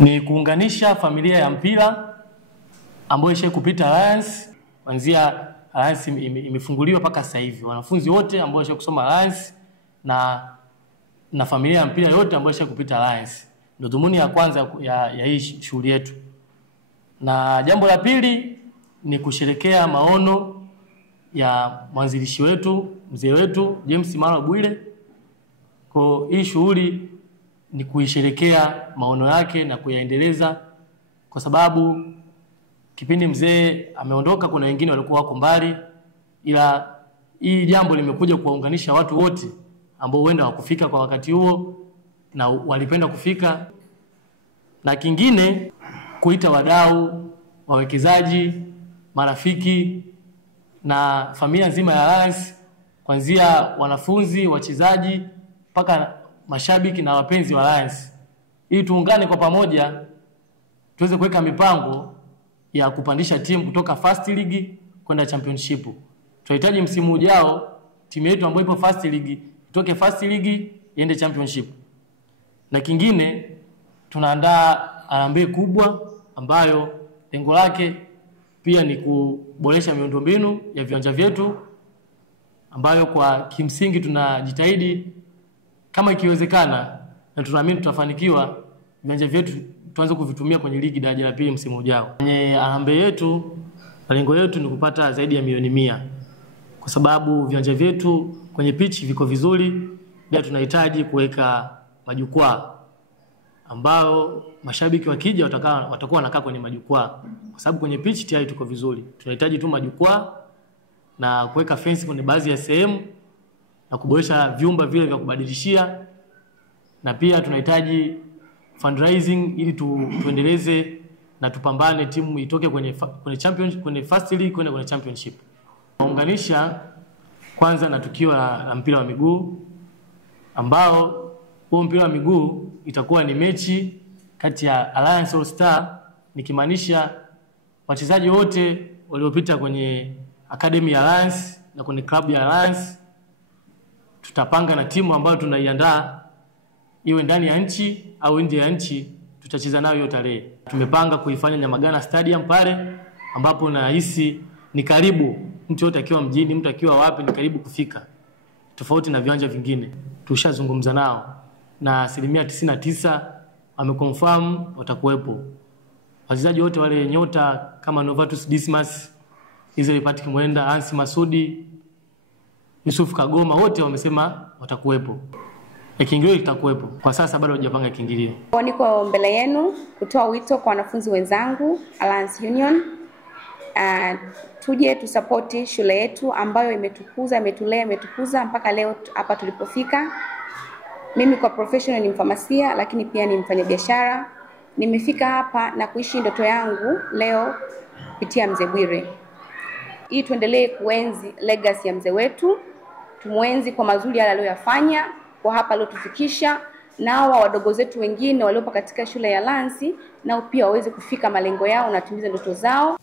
Ni kuunganisha familia ya mpira ambayo ishe kupita Alliance. Kuanzia Alliance imefunguliwa mpaka sasa hivi. Wanafunzi wote ambao ishe kusoma Alliance na familia ya mpira yote ambayo ishe kupita Alliance. Ndio dhumuni ya kwanza ya hii shughuli yetu. Na jambo la pili ni kusherekea maono ya mwanzilishi wetu, mzee wetu James Maro Bwire. Kwa hii shughuli ni kuisherekea maono yake na kuyaendeleza, kwa sababu kipindi mzee ameondoka kuna wengine walikuwa wako mbali, ila hii jambo limekuja kuwaunganisha watu wote ambao huenda wakufika kwa wakati huo na walipenda kufika. Na kingine kuita wadau, wawekezaji, marafiki na familia nzima ya Alliance, kuanzia wanafunzi, wachezaji mpaka mashabiki na wapenzi wa Alliance, ili tuungane kwa pamoja tuweze kuweka mipango ya kupandisha timu kutoka First League kwenda Championship. Tunahitaji msimu ujao timu yetu ambayo ipo First League itoke First League iende Championship. Na kingine tunaandaa harambee kubwa ambayo lengo lake pia ni kuboresha miundombinu ya viwanja vyetu, ambayo kwa kimsingi tunajitahidi kama ikiwezekana na tunaamini tutafanikiwa viwanja vyetu tuanze kuvitumia kwenye ligi daraja la pili msimu ujao. Kwenye harambee yetu malengo yetu ni kupata zaidi ya milioni 100, kwa sababu viwanja vyetu kwenye pitch viko vizuri. Pia tunahitaji kuweka majukwaa ambao mashabiki wakija watakuwa wanakaa kwenye majukwaa, kwa sababu kwenye pitch tayari tuko vizuri. Tunahitaji tu majukwaa na kuweka fence kwenye baadhi ya sehemu na kuboresha vyumba vile vya kubadilishia, na pia tunahitaji fundraising ili tuendeleze na tupambane timu itoke kwenye First League kwenda kwenye Championship. Tunaunganisha kwanza na tukio la mpira wa miguu, ambao huo mpira wa miguu itakuwa ni mechi kati ya Alliance All Star, nikimaanisha wachezaji wote waliopita kwenye academy ya Alliance na kwenye club ya Alliance. Tutapanga na timu ambayo tunaiandaa iwe ndani ya nchi au nje ya nchi, tutacheza nayo hiyo tarehe. Tumepanga kuifanya Nyamagana Stadium pale, ambapo nahisi ni karibu, mtu yote akiwa mjini, mtu akiwa wapi ni karibu kufika, tofauti na viwanja vingine. Tushazungumza nao na 99% wameconfirm watakuwepo. Wachezaji wote wale nyota kama Novatus Dismas, Israel Patrick Mwenda, Ansi Masudi, Yusuf Kagoma, wote wamesema watakuwepo. Na kiingilio kitakuwepo. Kwa sasa bado hujapanga kiingilio. Niko mbele yenu kutoa wito kwa wanafunzi wenzangu Alliance Union, tuje tusapoti shule yetu ambayo imetukuza, imetulea, imetukuza mpaka leo hapa tulipofika. Mimi kwa professional ni mfamasia, lakini pia ni mfanyabiashara. Nimefika hapa na kuishi ndoto yangu leo kupitia Mzee Bwire. Hii tuendelee kuenzi legacy ya mzee wetu, tumuenzi kwa mazuri yale aliyoyafanya kwa hapa aliotufikisha, nao wadogo zetu wengine waliopo katika shule ya Alliance nao pia waweze kufika malengo yao na timize ndoto zao.